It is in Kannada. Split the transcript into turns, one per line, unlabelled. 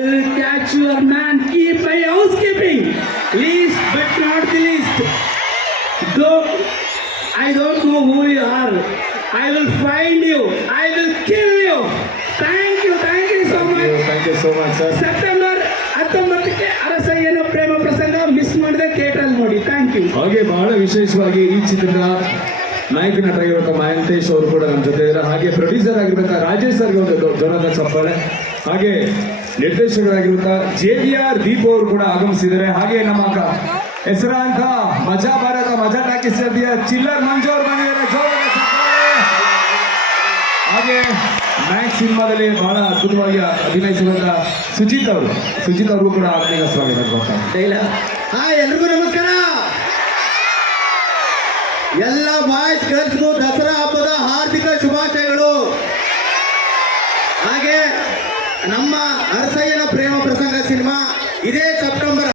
I will catch your man. Keep my housekeeping. Least but not the least. Though I don't know who you are, I will find you. I will kill you. Thank you. Thank you so much.
Thank you so much sir
September ಹತ್ತೊಂಬತ್ತಕ್ಕೆ ಅರಸಯ್ಯನ ಪ್ರೇಮ ಪ್ರಸಂಗ ಮಿಸ್ ಮಾಡಿದೆ ಥಿಯೇಟರ್ ನೋಡಿ ಥ್ಯಾಂಕ್ ಯು
ಹಾಗೆ ಬಹಳ ವಿಶೇಷವಾಗಿ ಈ ಚಿತ್ರದ ನಾಯಕ ನಟರಾಗಿರುವಂತಹ ಮಹಂತೇಶ್ ಅವರು ಕೂಡ ನಮ್ಮ ಜೊತೆ ಇದ್ದಾರೆ ಹಾಗೆ ಪ್ರೊಡ್ಯೂಸರ್ ಆಗಿರುವಂತಹ ರಾಜೇಶ್ ಸರ್ಗೆ ಒಂದು ಜನದ ಚಪ್ಪಾಳೆ ಹಾಗೆ ನಿರ್ದೇಶಕರಾಗಿರುವಂತ ಜೆ ವಿ ಆರ್ ದೀಪ್ ಅವರು ಕೂಡ ಆಗಮಿಸಿದ್ದಾರೆ. ಹಾಗೆ ನಮ್ಮ ಹೆಸರಾಂತ ಮಜಾ ಭಾರತ, ಮಜಾ ಟಾಕಿ ಸದ್ಯ ಚಿಲ್ಲರ್ ಮಂಜು ಅವರು ಬಂದಿದ್ದಾರೆ. ಹಾಗೆ ಮ್ಯಾಕ್ಸ್ ಸಿನಿಮಾದಲ್ಲಿ ಬಹಳ ಅದ್ಭುತವಾಗಿ ಅಭಿನಯಿಸಿರುವಂತ ಸುಜಿತ್ ಅವರು. ಸುಜಿತ್ ಅವರು ಕೂಡ ಆತ್ಮೀಯ ಸ್ವಾಗತ
ಹಾಯ್ ಎಲ್ರಿಗೂ ನಮಸ್ಕಾರ. ಎಲ್ಲ ಬಾಯ್ಸ್ ಗರ್ಲ್ಸ್ಗೂ ದಸರಾ ಹಬ್ಬದ ಹಾರ್ದಿಕ ಶುಭಾಶಯಗಳು. ಹಾಗೆ ನಮ್ಮ ಅರಸಯ್ಯನ ಪ್ರೇಮ ಪ್ರಸಂಗ ಸಿನಿಮಾ ಇದೇ ಸೆಪ್ಟೆಂಬರ್